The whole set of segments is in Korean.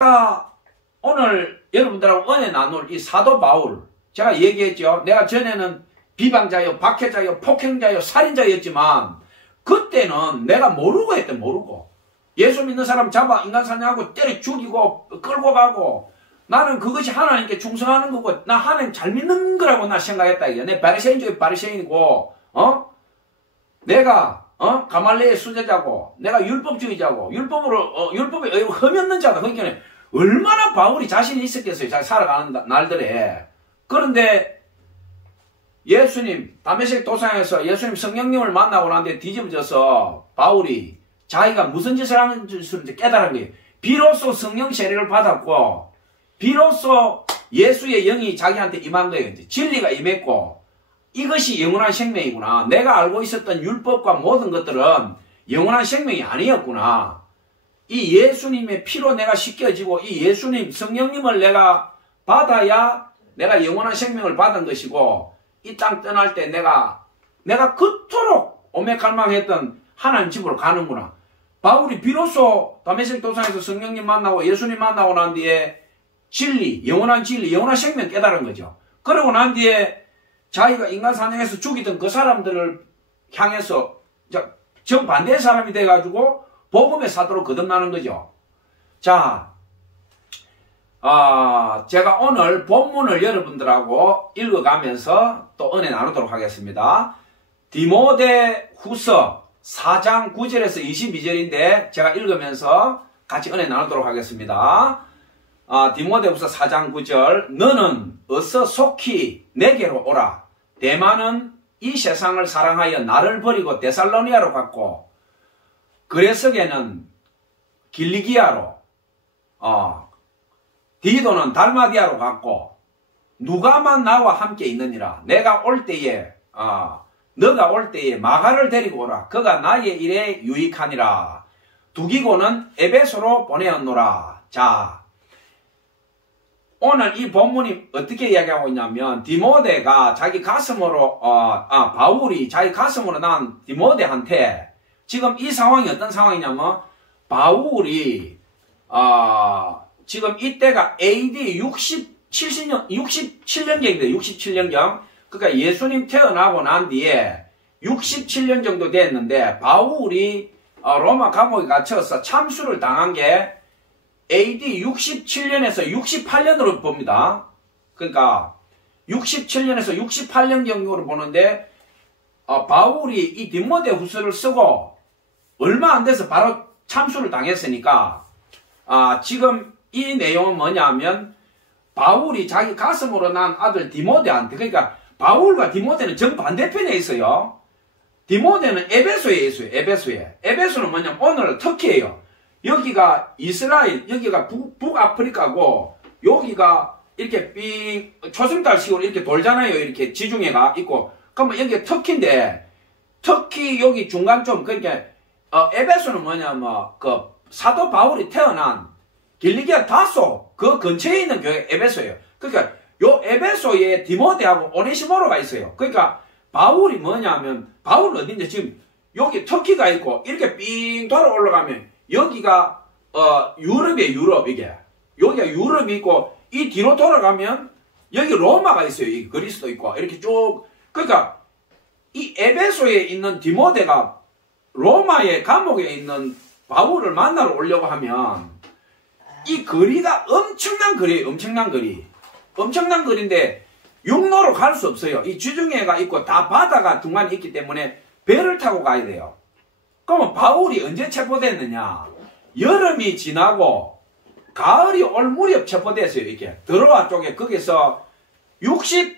제가 오늘 여러분들하고 은혜 나눌 이 사도 바울, 제가 얘기했죠. 내가 전에는 비방자요, 박해자요, 폭행자요, 살인자였지만 그때는 내가 모르고 했대. 모르고 예수 믿는 사람 잡아 인간 사냥하고 때려 죽이고 끌고 가고, 나는 그것이 하나님께 충성하는 거고 나 하나님 잘 믿는 거라고 나 생각했다. 이게 내 바리새인 중에 바리새인이고, 내가 가말리의 수제자고, 내가 율법주의자고, 율법에 흠없는 자다. 그러니까 얼마나 바울이 자신이 있었겠어요. 잘 살아가는 날들에. 그런데 예수님 다메섹 도상에서 예수님 성령님을 만나고 난데 뒤집어져서 바울이 자기가 무슨 짓을 하는 줄을 깨달은 거예요. 비로소 성령 세례를 받았고, 비로소 예수의 영이 자기한테 임한 거예요. 진리가 임했고, 이것이 영원한 생명이구나. 내가 알고 있었던 율법과 모든 것들은 영원한 생명이 아니었구나. 이 예수님의 피로 내가 씻겨지고 이 예수님 성령님을 내가 받아야 내가 영원한 생명을 받은 것이고, 이 땅 떠날 때 내가 그토록 오매갈망했던 하나님 집으로 가는구나. 바울이 비로소 다메섹 도상에서 성령님 만나고 예수님 만나고 난 뒤에 진리, 영원한 생명 깨달은 거죠. 그러고 난 뒤에 자기가 인간 사냥에서 죽이던 그 사람들을 향해서 정반대의 사람이 돼가지고 복음의 사도로 거듭나는 거죠. 자, 제가 오늘 본문을 여러분들하고 읽어가면서 또 은혜 나누도록 하겠습니다. 디모데 후서 4장 9절에서 22절인데 제가 읽으면서 같이 은혜 나누도록 하겠습니다. 디모데 후서 4장 9절. 너는 어서 속히 내게로 오라. 대만은 이 세상을 사랑하여 나를 버리고 데살로니아로 갔고, 그레스게는 길리기아로, 디도는 달마디아로 갔고, 누가만 나와 함께 있느니라. 너가 올 때에 마가를 데리고 오라. 그가 나의 일에 유익하니라. 두기고는 에베소로 보내었노라. 자, 오늘 이 본문이 어떻게 이야기하고 있냐면, 디모데가 자기 가슴으로, 바울이 자기 가슴으로 난 디모데한테 지금 이 상황이 어떤 상황이냐면, 바울이, 지금 이때가 AD 67년경인데, 67년경. 그러니까 예수님 태어나고 난 뒤에 67년 정도 됐는데, 바울이 로마 감옥에 갇혀서 참수를 당한 게 AD 67년에서 68년으로 봅니다. 그러니까 67년에서 68년 경으로 보는데, 바울이 이 디모데 후서를 쓰고 얼마 안 돼서 바로 참수를 당했으니까, 지금 이 내용은 뭐냐면, 바울이 자기 가슴으로 난 아들 디모데한테, 그러니까 바울과 디모데는 정반대편에 있어요. 디모데는 에베소에 있어요. 에베소는 뭐냐면 오늘 터키예요. 여기가 이스라엘, 여기가 북아프리카고, 여기가 이렇게 초승달식으로 이렇게 돌잖아요. 이렇게 지중해가 있고. 그러면 여기가 터키인데, 터키 여기 중간쯤, 그러니까, 에베소는 뭐냐면, 사도 바울이 태어난 길리기아 다소, 그 근처에 있는 교회 에베소예요. 그러니까, 요 에베소에 디모데하고 오네시모로가 있어요. 그러니까, 바울이 뭐냐면, 바울은 어딘데 지금 여기 터키가 있고, 이렇게 삥 돌아 올라가면, 여기가 유럽이에요. 유럽. 이게 여기가 유럽이 있고, 이 뒤로 돌아가면 여기 로마가 있어요. 이 그리스도 있고 이렇게 쭉. 그러니까 이 에베소에 있는 디모데가 로마의 감옥에 있는 바울을 만나러 오려고 하면 이 거리가 엄청난 거리예요. 엄청난 거리인데 육로로 갈 수 없어요. 이 지중해가 있고 다 바다가 중간에 있기 때문에 배를 타고 가야 돼요. 그러면 바울이 언제 체포됐느냐? 여름이 지나고 가을이 올 무렵 체포됐어요. 이렇게 드로아 쪽에. 거기서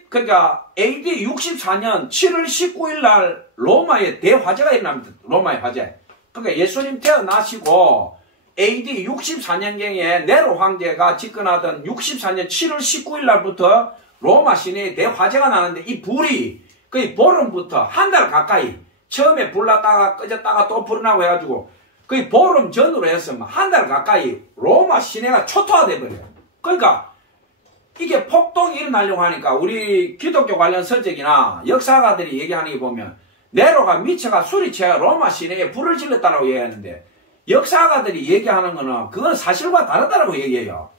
그러니까 AD 64년 7월 19일 날 로마의 대화재가 일어납니다. 로마의 화재. 그러니까 예수님 태어나시고 AD 64년경에 네로 황제가 집권하던 64년 7월 19일 날부터 로마 시내에 대화재가 나는데, 이 불이 거의 보름부터 한 달 가까이, 처음에 불났다가 꺼졌다가 또 불어나고 해가지고 거의 보름 전으로 해서 한 달 가까이 로마 시내가 초토화돼 버려요. 그러니까 이게 폭동이 일어나려고 하니까 우리 기독교 관련 서적이나 역사가들이 얘기하는 게 보면, 네로가 미쳐가 술이 취해 로마 시내에 불을 질렀다라고 얘기하는데, 역사가들이 얘기하는 거는 그건 사실과 다르다라고 얘기해요.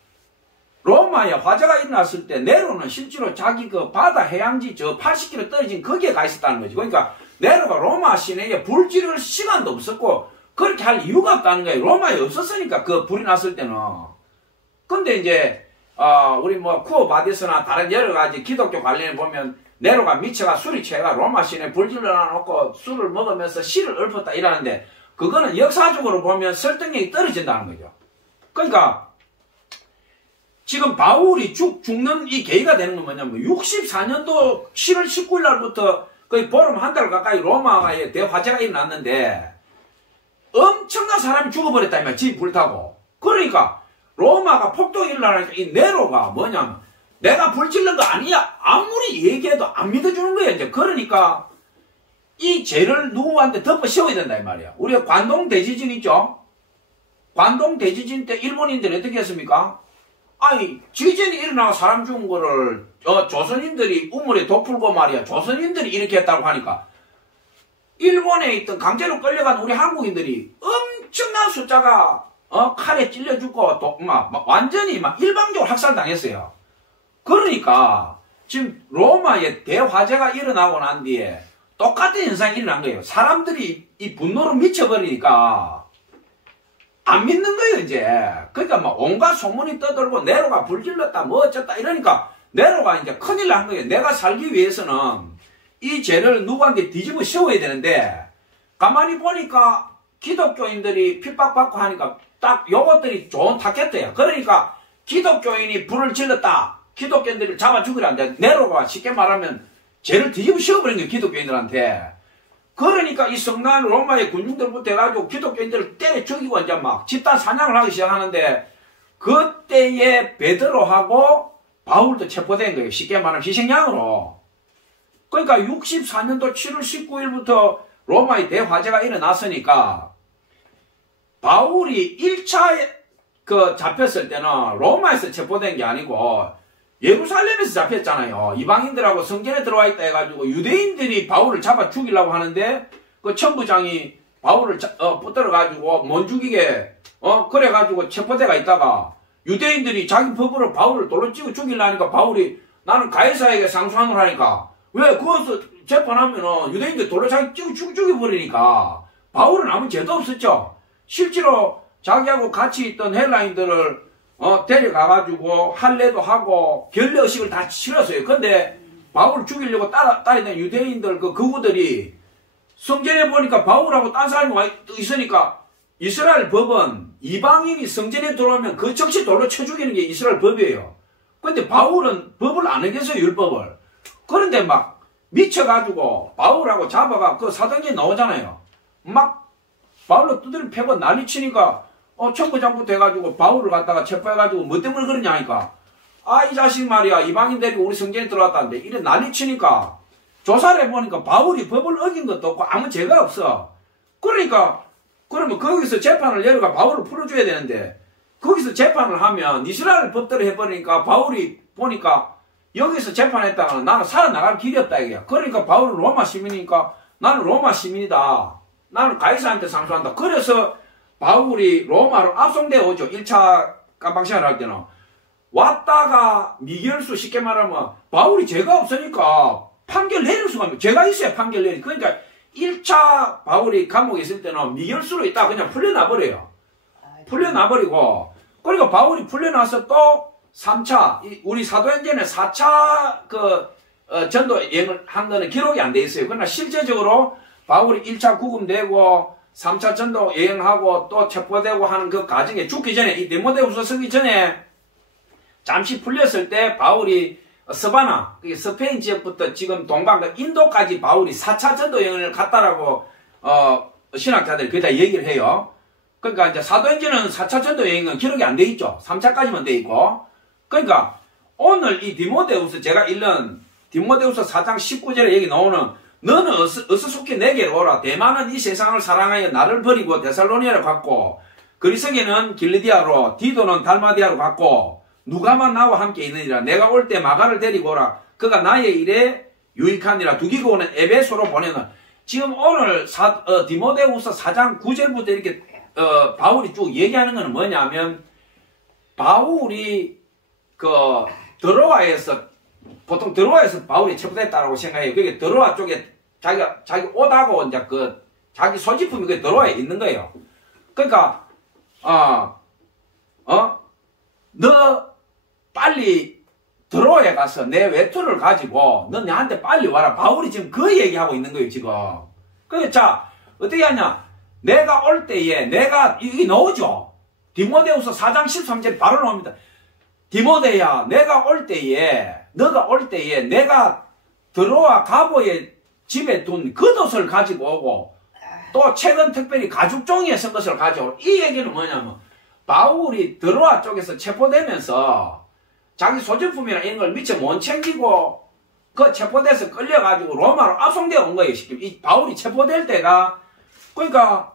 로마에 화재가 일어났을 때 네로는 실제로 자기 그 바다 해양지 저 80km 떨어진 거기에 가 있었다는 거지. 그러니까 네로가 로마 시내에 불 지를 시간도 없었고 그렇게 할 이유가 없다는 거예요. 로마에 없었으니까 그 불이 났을 때는. 근데 이제 우리 뭐 쿠오바디스나 다른 여러 가지 기독교 관련에 보면 네로가 미쳐가 술이 취해가 로마 시내에 불 질러놔놓고 술을 먹으면서 씨를 읊었다 이러는데 그거는 역사적으로 보면 설득력이 떨어진다는 거죠. 그러니까 지금 바울이 죽는 이 계기가 되는 건 뭐냐면 64년도 7월 19일 날부터 거의 보름 한 달 가까이 로마에 대화재가 일어났는데 엄청난 사람이 죽어버렸다 이 말이야. 집 불타고. 그러니까 로마가 폭동이 일어나니까 이 네로가 뭐냐면 내가 불 질른 거 아니야. 아무리 얘기해도 안 믿어주는 거야. 이제 그러니까 이 죄를 누구한테 덮어 씌워야 된다 이 말이야. 우리가 관동 대지진 있죠. 관동 대지진 때 일본인들이 어떻게 했습니까? 아니 지진이 일어나서 사람 죽은 거를 조선인들이 우물에 덮풀고 말이야. 조선인들이 이렇게 했다고 하니까 일본에 있던 강제로 끌려간 우리 한국인들이 엄청난 숫자가 칼에 찔려 죽고 또 완전히 일방적으로 학살당했어요. 그러니까 지금 로마에 대화재가 일어나고 난 뒤에 똑같은 현상이 일어난 거예요. 사람들이 이 분노로 미쳐버리니까 안 믿는 거예요, 이제. 그러니까 온갖 소문이 떠들고 네로가 불질렀다, 뭐 어쩌다 이러니까 네로가 이제 큰일 난 거예요. 내가 살기 위해서는 이 죄를 누구한테 뒤집어 씌워야 되는데 가만히 보니까 기독교인들이 핍박받고 하니까 딱 요것들이 좋은 타겟이야. 그러니까 기독교인이 불을 질렀다. 기독교인들을 잡아 죽이라는데 네로가 쉽게 말하면 죄를 뒤집어 씌워버린 거예요, 기독교인들한테. 그러니까 이 성난 로마의 군중들부터 해가지고 기독교인들을 때려 죽이고 이제 막 집단 사냥을 하기 시작하는데 그때에 베드로하고 바울도 체포된 거예요. 쉽게 말하면 희생양으로. 그러니까 64년도 7월 19일부터 로마의 대화재가 일어났으니까 바울이 1차 잡혔을 때는 로마에서 체포된 게 아니고 예루살렘에서 잡혔잖아요. 이방인들하고 성전에 들어와 있다 해가지고 유대인들이 바울을 잡아 죽이려고 하는데 그 천부장이 바울을 붙들어가지고 못 죽이게 그래가지고 체포대가 있다가 유대인들이 자기 법으로 바울을 돌로 찍어 죽이려니까 바울이 나는 가이사에게 상소하노 하니까 왜 그것을 재판하면은 유대인들 돌로 자기 찍어 죽여버리니까 바울은 아무 죄도 없었죠. 실제로 자기하고 같이 있던 헬라인들을 데려가가지고 할례도 하고 결례의식을 다 치렀어요. 근데 바울을 죽이려고 따르던 유대인들 그 거구들이 성전에 보니까 바울하고 딴 사람이 와 있으니까 이스라엘 법은 이방인이 성전에 들어오면 그 즉시 돌로 쳐 죽이는 게 이스라엘 법이에요. 근데 바울은 법을 안 어겼어요, 율법을. 그런데 막 미쳐가지고 바울하고 잡아가 그 사도행전에 나오잖아요. 막 바울로 두드려 패고 난리 치니까 천부장부터 해가지고 바울을 갖다가 체포해가지고 뭐 때문에 그러냐 하니까 이 자식 말이야 이방인 데리고 우리 성전에 들어왔다는데 이래 난리 치니까 조사를 해보니까 바울이 법을 어긴 것도 없고 아무 죄가 없어. 그러니까 그러면 거기서 재판을 열어가 바울을 풀어줘야 되는데 거기서 재판을 하면 이스라엘 법대로 해버리니까 바울이 보니까 여기서 재판했다가 나는 살아나갈 길이 없다 이게. 그러니까 바울은 로마 시민이니까 나는 로마 시민이다. 나는 가이사한테 상소한다. 그래서 바울이 로마로 압송되어 오죠. 1차 깜방시간을 할 때는. 왔다가 미결수 쉽게 말하면 바울이 죄가 없으니까 판결 내릴 수가 없어요. 죄가 있어야 판결 내리. 그러니까 1차 바울이 감옥에 있을 때는 미결수로 있다가 그냥 풀려나버려요. 풀려나버리고 그러니까 바울이 풀려나서 또 3차 우리 사도행전에 4차 전도 여행을 한 거는 기록이 안 돼 있어요. 그러나 실제적으로 바울이 1차 구금되고 3차 전도 여행하고 또 체포되고 하는 그 과정에 죽기 전에 이 디모데후서 쓰기 전에 잠시 풀렸을 때 바울이 스바나 스페인 지역부터 지금 동방 인도까지 바울이 4차 전도 여행을 갔다라고 신학자들이 거의 다 얘기를 해요. 그러니까 이제 사도행전은 4차 전도 여행은 기록이 안 돼 있죠. 3차까지만 돼 있고. 그러니까 오늘 이 디모데후서 제가 읽는 디모데후서 4장 19절에 여기 나오는 너는 어서 속히 내게로 오라. 대만은 이 세상을 사랑하여 나를 버리고 데살로니아로 갔고 그리스게는 길리디아로 디도는 달마디아로 갔고 누가만 나와 함께 있느니라. 내가 올 때 마가를 데리고 오라. 그가 나의 일에 유익하니라. 두기고 오는 에베소로 보내는 지금 오늘 디모데후서 4장 9절부터 이렇게 바울이 쭉 얘기하는 거는 뭐냐면, 바울이 드로아에서, 보통 드로아에서 바울이 체포됐다라고 생각해요. 그게 드로아 쪽에 자기 옷하고 이제 자기 소지품이 그 드로아에 있는 거예요. 그러니까, 너 빨리 드로아에 가서 내 외투를 가지고 너 내한테 빨리 와라. 바울이 지금 그 얘기하고 있는 거예요, 지금. 자, 어떻게 하냐. 내가 올 때에, 이게 나오죠? 디모데후서 4장 13절 바로 나옵니다. 디모데야, 너가 올 때에, 내가 드로아 가보의 집에 둔 겉옷을 가지고 오고, 또 최근 특별히 가죽종이에 쓴 것을 가져오고, 이 얘기는 뭐냐면, 바울이 드로아 쪽에서 체포되면서, 자기 소지품이나 이런 걸 미처 못 챙기고, 체포돼서 끌려가지고 로마로 압송되어 온 거예요. 이 바울이 체포될 때가, 그러니까,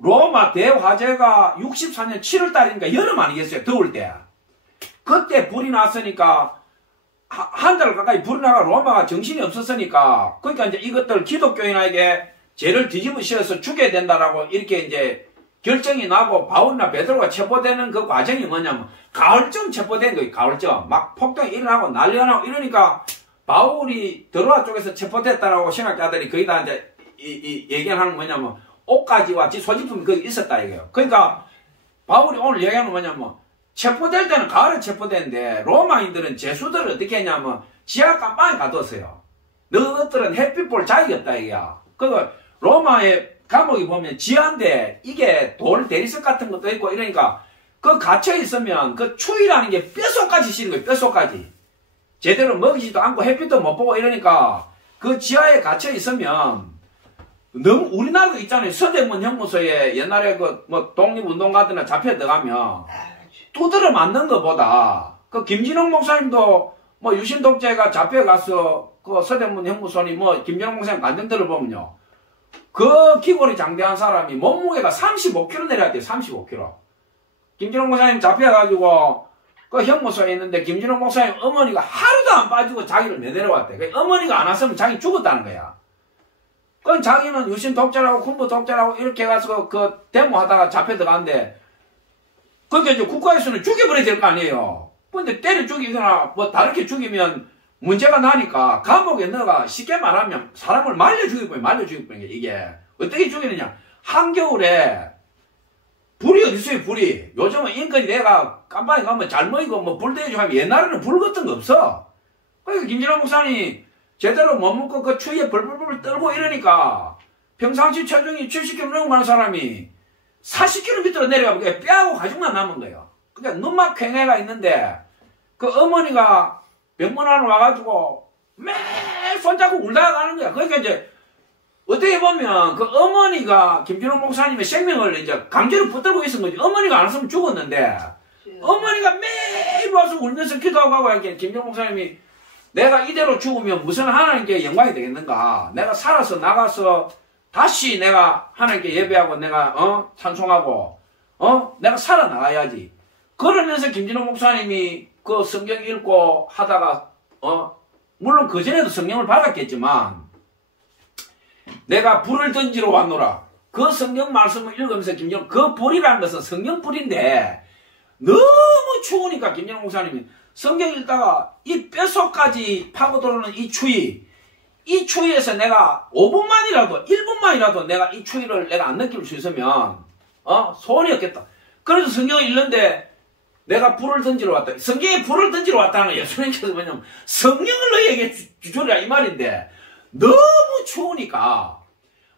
로마 대화재가 64년 7월달이니까 여름 아니겠어요? 더울 때. 그때 불이 났으니까 한 달 가까이 불이 나가 로마가 정신이 없었으니까 그러니까 이제 이것들 기독교인에게 죄를 뒤집어 씌워서 죽여야 된다라고 이렇게 이제 결정이 나고 바울이나 베드로가 체포되는 그 과정이 뭐냐면 가을쯤 체포된 거예요. 가을쯤. 막 폭동이 일어나고 난리가 나고 이러니까 바울이 드로아 쪽에서 체포됐다라고 생각자들이 거의 다 이제 얘기하는 뭐냐면 옷가지와 지 소지품이 거기 있었다 이거예요. 그러니까 바울이 오늘 얘기하는 뭐냐면 체포될 때는 가을에 체포되는데 로마인들은 죄수들을 어떻게 했냐면 지하 깜방에 가뒀어요. 너희들은 햇빛 볼 자격이 없다 이거야. 그러니까 로마의 감옥이 보면 지하인데 이게 돌 대리석 같은 것도 있고 이러니까 그 갇혀 있으면 그 추위라는 게 뼛속까지 씌는 거예요. 뼛속까지. 제대로 먹이지도 않고 햇빛도 못 보고 이러니까 그 지하에 갇혀 있으면 너무 우리나라도 있잖아요. 서대문 형무소에 옛날에 독립운동가들이나 잡혀 들어가면 두드려 맞는 것보다 김진홍 목사님도 유신 독재가 잡혀가서 서대문 형무소니 김진홍 목사님 간증 들어보면요. 그 기골이 장대한 사람이 몸무게가 35kg 내려야 돼요. 35kg. 김진홍 목사님 잡혀가지고 그 형무소에 있는데 김진홍 목사님 어머니가 하루도 안 빠지고 자기를 내려왔대. 어머니가 안 왔으면 자기 죽었다는 거야. 그럼 자기는 유신 독재라고 군부 독재라고 이렇게 가서 데모하다가 잡혀 들어갔는데 그러니까 이제 국가에서는 죽여버려야 될 거 아니에요. 근데 때려 죽이거나 다르게 죽이면 문제가 나니까 감옥에 넣어가 쉽게 말하면 사람을 말려 죽여버리는 게 이게 어떻게 죽이느냐. 한겨울에 불이 어딨어요 불이. 요즘은 인건이 내가 깜빡이 가면 잘못이고 불대주고 하면 옛날에는 불 같은 거 없어. 그러니까 김진환 목사님이 제대로 못 먹고 그 추위에 벌벌벌 떨고 이러니까 평상시 체중이 70kg 넘는 사람이 40km 밑으로 내려가면 뼈하고 가죽만 남은 거예요. 그러니까 눈막 퀭해가 있는데 그 어머니가 병문안을 와가지고 매일 손잡고 울다가 가는 거야. 그러니까 이제 어떻게 보면 그 어머니가 김진홍 목사님의 생명을 이제 강제로 붙들고 있은 거지. 어머니가 안 왔으면 죽었는데 어머니가 매일 와서 울면서 기도하고 하고 하니까 김진홍 목사님이 내가 이대로 죽으면 무슨 하나님께 영광이 되겠는가. 내가 살아서 나가서 다시 내가 하나님께 예배하고 내가 찬송하고 내가 살아나가야지. 그러면서 김진호 목사님이 그 성경 읽고 하다가 물론 그전에도 성경을 받았겠지만 내가 불을 던지러 왔노라. 그 성경 말씀을 읽으면서 김진호 그 불이라는 것은 성경 불인데 너무 추우니까 김진호 목사님이 성경 읽다가 이 뼛속까지 파고들어오는 이 추위에서 내가 5분만이라도 1분만이라도 내가 이 추위를 내가 안 느낄 수 있으면 소원이 없겠다. 그래서 성경을 읽는데 내가 불을 던지러 왔다. 성경에 불을 던지러 왔다는 거 예수님께서 뭐냐면 성령을 너희에게 주주리라 이 말인데 너무 추우니까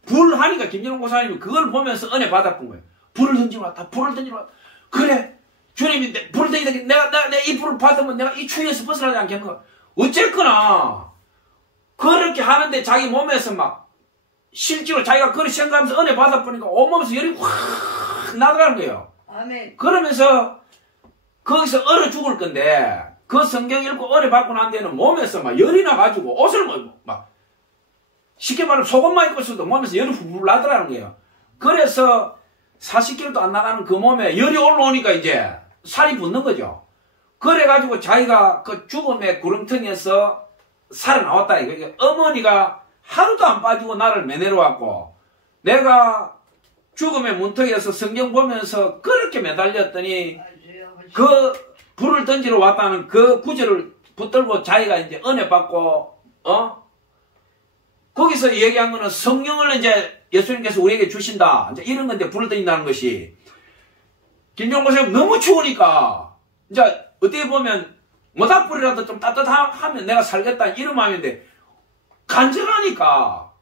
불하니까 김진홍 고사님이 그걸 보면서 은혜 받았던 거예요. 불을 던지러 왔다. 그래 주님이 불을 던지다 내가 이 불을 받으면 내가 이 추위에서 벗어나지 않겠는가. 어쨌거나 그렇게 하는데 자기 몸에서 막 실제로 자기가 그렇게 생각하면서 은혜 받아보니까 온몸에서 열이 확 나더라는 거예요. 아멘. 그러면서 거기서 얼어 죽을 건데 그 성경 읽고 은혜 받고 난 데는 몸에서 막 열이 나가지고 옷을 막 쉽게 말하면 속옷만 입고 있어도 몸에서 열이 후불 나더라는 거예요. 그래서 40kg도 안 나가는 그 몸에 열이 올라오니까 이제 살이 붙는 거죠. 그래가지고 자기가 그 죽음의 구렁텅이에서 살아나왔다. 이거 어머니가 하루도 안 빠지고 나를 매내러 왔고 내가 죽음의 문턱에서 성경 보면서 그렇게 매달렸더니 그 불을 던지러 왔다는 그 구절을 붙들고 자기가 이제 은혜 받고, 거기서 얘기한 거는 성령을 이제 예수님께서 우리에게 주신다. 이제 이런 건데 불을 던진다는 것이. 김종국 선생님 너무 추우니까, 이제 어떻게 보면 모닥불이라도 좀 따뜻하면 내가 살겠다 이런 마음인데, 간절하니까,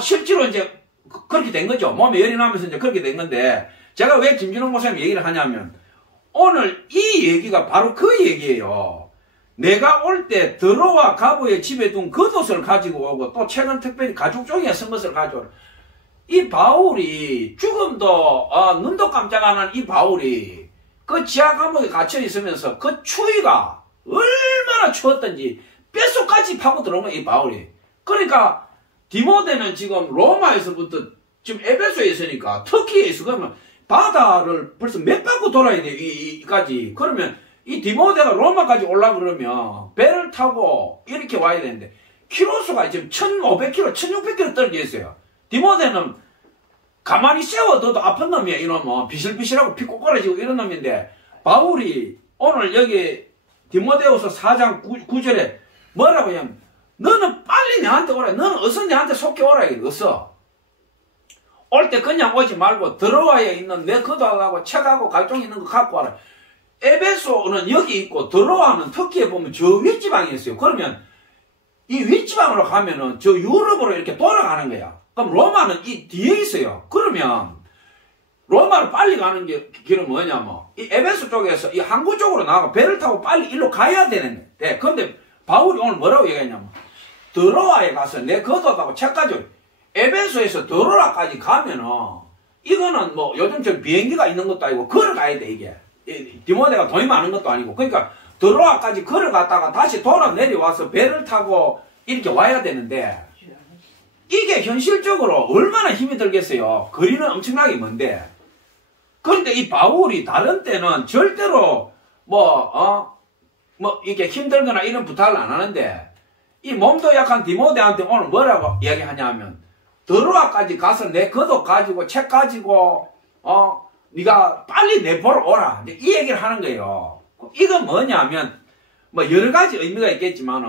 실제로 이제 그렇게 된 거죠. 몸에 열이 나면서 이제 그렇게 된 건데, 제가 왜 김준호 목사님 얘기를 하냐면, 오늘 이 얘기가 바로 그 얘기예요. 내가 올 때 더러와 가보의 집에 둔 겉옷을 가지고 오고, 또 최근 특별히 가죽 종이에 쓴 것을 가져오라. 이 바울이 죽음도 눈도 깜짝 안 하는 이 바울이 그 지하 감옥에 갇혀 있으면서 그 추위가 얼마나 추웠던지 뼛속까지 파고 들어온 거야 이 바울이. 그러니까 디모데는 지금 로마에서부터 지금 에베소에 있으니까 터키에 있어. 그러면 바다를 벌써 몇 바퀴 돌아야 돼 이까지. 그러면 이 디모데가 로마까지 올라 그러면 배를 타고 이렇게 와야 되는데 키로수가 지금 1500km, 1600km 떨어져 있어요. 디모데는 가만히 세워둬도 아픈 놈이야 이놈은. 비실비실하고 피 꼬꾸라지고 이런 놈인데, 바울이 오늘 여기 디모데후서 4장 9절에 뭐라고 하냐면, 너는 빨리 내한테 오라. 너는 어서 내한테 속해 오라. 어서 올 때 그냥 오지 말고 드로아에 있는 내 겉옷하고 책하고 각종 있는 거 갖고 와라. 에베소는 여기 있고 드로아는 터키에 보면 저 윗지방에 있어요. 그러면 이 윗지방으로 가면은 저 유럽으로 이렇게 돌아가는 거야. 그럼 로마는 이 뒤에 있어요. 그러면 로마로 빨리 가는 길은 뭐냐면 이 에베소 쪽에서 이 항구 쪽으로 나가고 배를 타고 빨리 일로 가야 되는데, 근데 바울이 오늘 뭐라고 얘기했냐면, 드로아에 가서 내 겉옷하고 책까지, 에베소에서 드로아까지 가면은 이거는 뭐 요즘 저 비행기가 있는 것도 아니고 걸어가야 돼. 이게 디모데가 돈이 많은 것도 아니고, 그러니까 드로아까지 걸어갔다가 다시 돌아 내려와서 배를 타고 이렇게 와야 되는데, 이게 현실적으로 얼마나 힘이 들겠어요. 거리는 엄청나게 먼데. 그런데 이 바울이 다른 때는 절대로 이렇게 힘들거나 이런 부탁을 안 하는데, 이 몸도 약한 디모데한테 오늘 뭐라고 이야기하냐면, 드로아까지 가서 내 겉옷 가지고 책 가지고 네가 빨리 내 보러 오라. 이 얘기를 하는 거예요. 이건 뭐냐면 뭐 여러 가지 의미가 있겠지만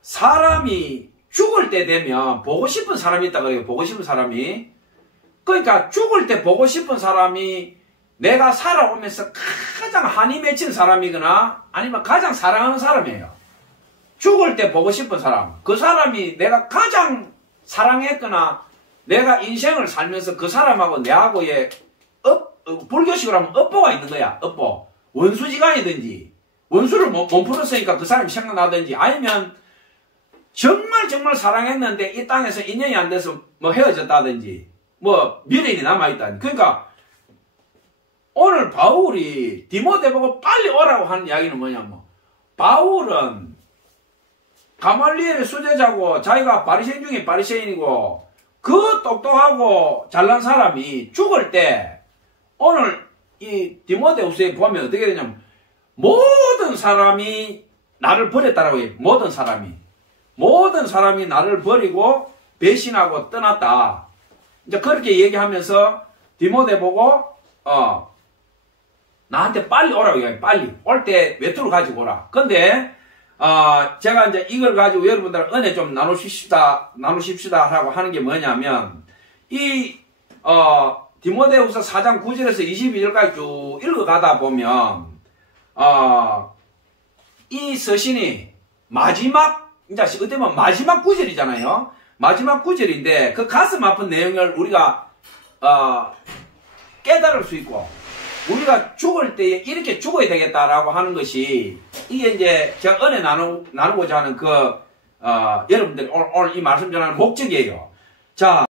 사람이 죽을 때 되면 보고 싶은 사람이 있다 그래요. 보고 싶은 사람이. 그러니까 죽을 때 보고 싶은 사람이 내가 살아오면서 가장 한이 맺힌 사람이거나 아니면 가장 사랑하는 사람이에요. 죽을 때 보고 싶은 사람. 그 사람이 내가 가장 사랑했거나 내가 인생을 살면서 그 사람하고 내하고의 불교식으로 하면 업보가 있는 거야. 업보. 원수지간이든지 원수를 못 풀었으니까 그 사람이 생각나든지, 아니면 정말 사랑했는데 이 땅에서 인연이 안 돼서 뭐 헤어졌다든지 뭐 미련이 남아있다든지. 그러니까 오늘 바울이 디모데 보고 빨리 오라고 하는 이야기는 뭐냐면, 바울은 가말리엘의 수제자고 자기가 바리새인 중에 바리새인이고 그 똑똑하고 잘난 사람이 죽을 때 오늘 이 디모데후서에 보면 어떻게 되냐면, 모든 사람이 나를 버렸다라고 해요. 모든 사람이 나를 버리고 배신하고 떠났다. 이제 그렇게 얘기하면서 디모데 보고 나한테 빨리 오라고 해요. 빨리 올 때 외투를 가지고 오라. 근데 제가 이제 이걸 가지고 여러분들 은혜 좀 나누십시다 라고 하는 게 뭐냐면, 이 디모데후서 4장 9절에서 22절까지 쭉 읽어가다 보면 이 서신이 마지막, 이제 어떻게 보면 마지막 구절이잖아요. 마지막 구절인데 그 가슴 아픈 내용을 우리가 깨달을 수 있고, 우리가 죽을 때에 이렇게 죽어야 되겠다라고 하는 것이, 이게 이제 제가 은혜 나누고자 하는 여러분들이 오늘 이 말씀 전하는 목적이에요. 자.